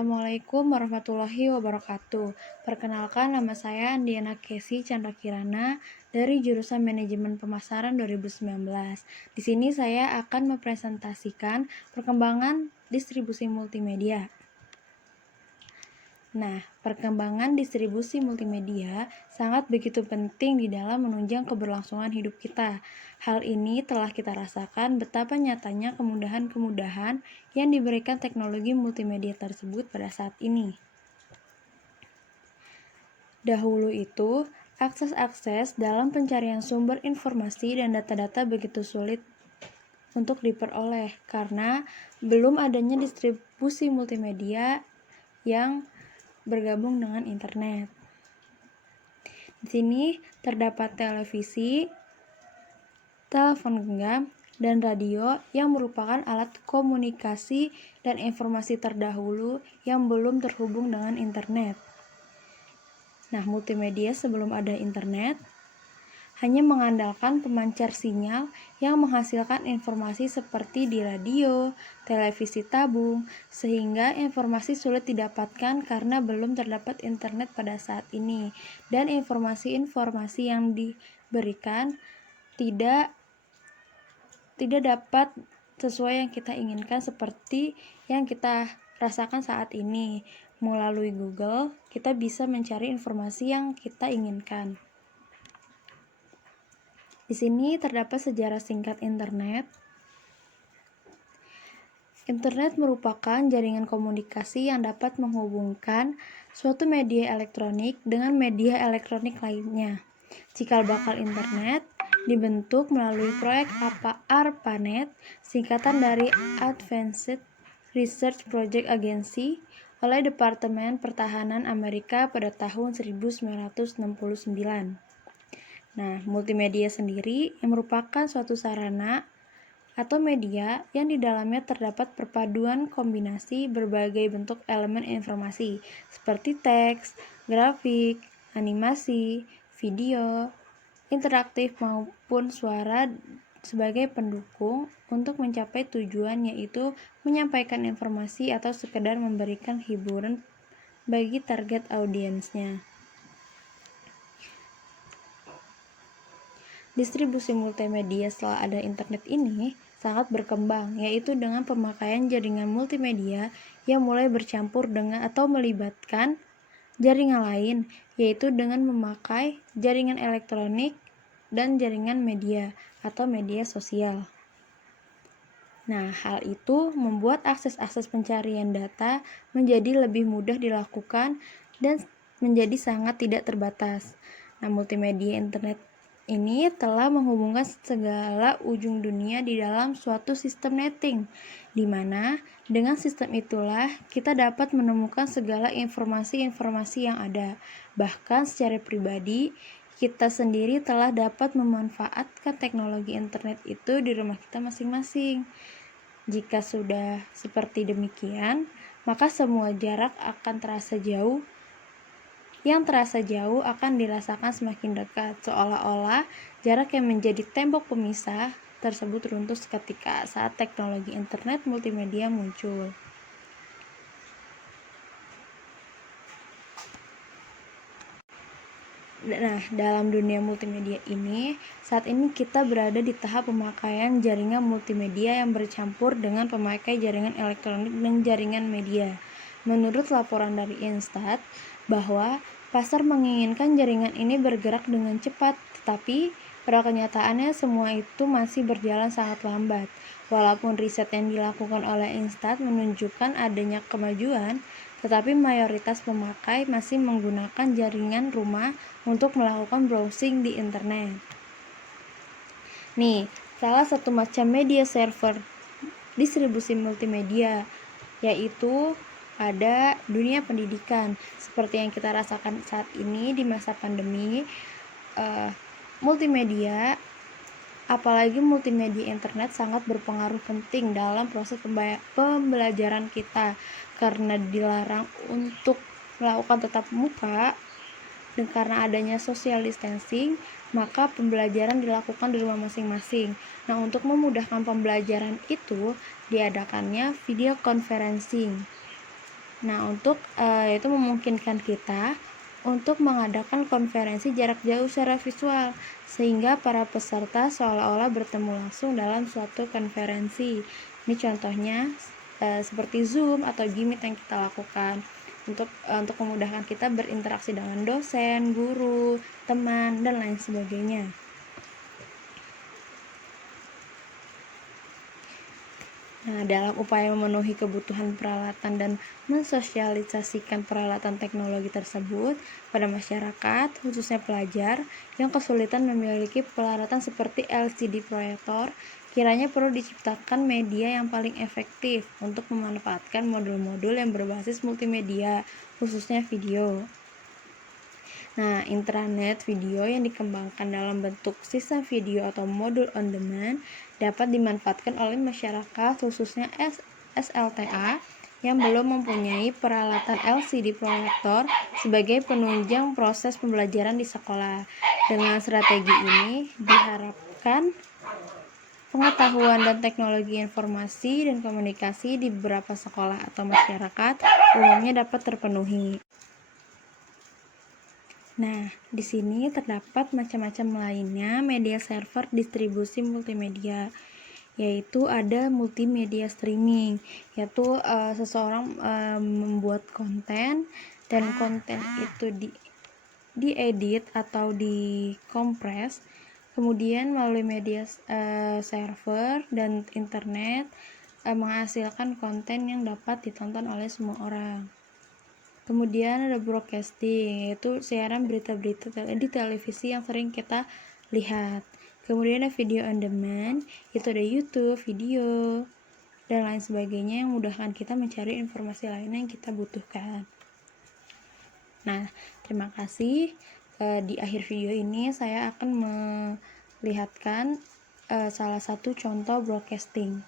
Assalamualaikum warahmatullahi wabarakatuh. Perkenalkan, nama saya Andiana Kesi Chandra Kirana dari jurusan Manajemen Pemasaran 2019. Di sini saya akan mempresentasikan perkembangan distribusi multimedia. Nah, perkembangan distribusi multimedia sangat begitu penting di dalam menunjang keberlangsungan hidup kita. Hal ini telah kita rasakan betapa nyatanya kemudahan-kemudahan yang diberikan teknologi multimedia tersebut pada saat ini. Dahulu itu, akses-akses dalam pencarian sumber informasi dan data-data begitu sulit untuk diperoleh karena belum adanya distribusi multimedia yang bergabung dengan internet. Di sini terdapat televisi, telepon genggam, dan radio yang merupakan alat komunikasi dan informasi terdahulu yang belum terhubung dengan internet. Nah, multimedia sebelum ada internet hanya mengandalkan pemancar sinyal yang menghasilkan informasi seperti di radio, televisi tabung, sehingga informasi sulit didapatkan karena belum terdapat internet pada saat ini, dan informasi-informasi yang diberikan tidak dapat sesuai yang kita inginkan seperti yang kita rasakan saat ini. Melalui Google, kita bisa mencari informasi yang kita inginkan. Di sini terdapat sejarah singkat internet. Internet merupakan jaringan komunikasi yang dapat menghubungkan suatu media elektronik dengan media elektronik lainnya. Cikal bakal internet dibentuk melalui proyek ARPANET, singkatan dari Advanced Research Project Agency, oleh Departemen Pertahanan Amerika pada tahun 1969. Nah, multimedia sendiri yang merupakan suatu sarana atau media yang di dalamnya terdapat perpaduan kombinasi berbagai bentuk elemen informasi seperti teks, grafik, animasi, video, interaktif maupun suara sebagai pendukung untuk mencapai tujuan, yaitu menyampaikan informasi atau sekedar memberikan hiburan bagi target audiensnya. Distribusi multimedia setelah ada internet ini sangat berkembang, yaitu dengan pemakaian jaringan multimedia yang mulai bercampur dengan atau melibatkan jaringan lain, yaitu dengan memakai jaringan elektronik dan jaringan media atau media sosial. Nah, hal itu membuat akses-akses pencarian data menjadi lebih mudah dilakukan dan menjadi sangat tidak terbatas. Nah, multimedia internet ini telah menghubungkan segala ujung dunia di dalam suatu sistem netting, di mana dengan sistem itulah kita dapat menemukan segala informasi-informasi yang ada. Bahkan secara pribadi, kita sendiri telah dapat memanfaatkan teknologi internet itu di rumah kita masing-masing. Jika sudah seperti demikian, maka semua jarak akan terasa jauh. Yang terasa jauh akan dirasakan semakin dekat, seolah-olah jarak yang menjadi tembok pemisah tersebut runtuh seketika saat teknologi internet multimedia muncul. Nah, dalam dunia multimedia ini, saat ini kita berada di tahap pemakaian jaringan multimedia yang bercampur dengan pemakai jaringan elektronik dan jaringan media. Menurut laporan dari Instat, bahwa pasar menginginkan jaringan ini bergerak dengan cepat, tetapi pada kenyataannya semua itu masih berjalan sangat lambat. Walaupun riset yang dilakukan oleh Instat menunjukkan adanya kemajuan, tetapi mayoritas pemakai masih menggunakan jaringan rumah untuk melakukan browsing di internet. Nih, salah satu macam media server distribusi multimedia yaitu pada dunia pendidikan. Seperti yang kita rasakan saat ini di masa pandemi, multimedia, apalagi multimedia internet sangat berpengaruh penting dalam proses pembelajaran kita karena dilarang untuk melakukan tatap muka dan karena adanya social distancing, maka pembelajaran dilakukan di rumah masing-masing. Nah, untuk memudahkan pembelajaran itu diadakannya video conferencing. Nah, itu memungkinkan kita untuk mengadakan konferensi jarak jauh secara visual, sehingga para peserta seolah-olah bertemu langsung dalam suatu konferensi. Ini contohnya seperti Zoom atau Gmeet yang kita lakukan untuk memudahkan kita berinteraksi dengan dosen, guru, teman, dan lain sebagainya. Nah, dalam upaya memenuhi kebutuhan peralatan dan mensosialisasikan peralatan teknologi tersebut pada masyarakat, khususnya pelajar, yang kesulitan memiliki peralatan seperti LCD proyektor, kiranya perlu diciptakan media yang paling efektif untuk memanfaatkan modul-modul yang berbasis multimedia, khususnya video. Nah, intranet video yang dikembangkan dalam bentuk sistem video atau modul on demand dapat dimanfaatkan oleh masyarakat khususnya SLTA yang belum mempunyai peralatan LCD proyektor sebagai penunjang proses pembelajaran di sekolah. Dengan strategi ini diharapkan pengetahuan dan teknologi informasi dan komunikasi di beberapa sekolah atau masyarakat umumnya dapat terpenuhi. Nah, di sini terdapat macam-macam lainnya media server distribusi multimedia, yaitu ada multimedia streaming, yaitu seseorang membuat konten dan konten itu diedit atau dikompres, kemudian melalui media server dan internet menghasilkan konten yang dapat ditonton oleh semua orang. Kemudian ada broadcasting, yaitu siaran berita-berita di televisi yang sering kita lihat. Kemudian ada video on demand, itu ada YouTube, video, dan lain sebagainya yang memudahkan kita mencari informasi lainnya yang kita butuhkan. Nah, terima kasih. Di akhir video ini saya akan melihatkan salah satu contoh broadcasting.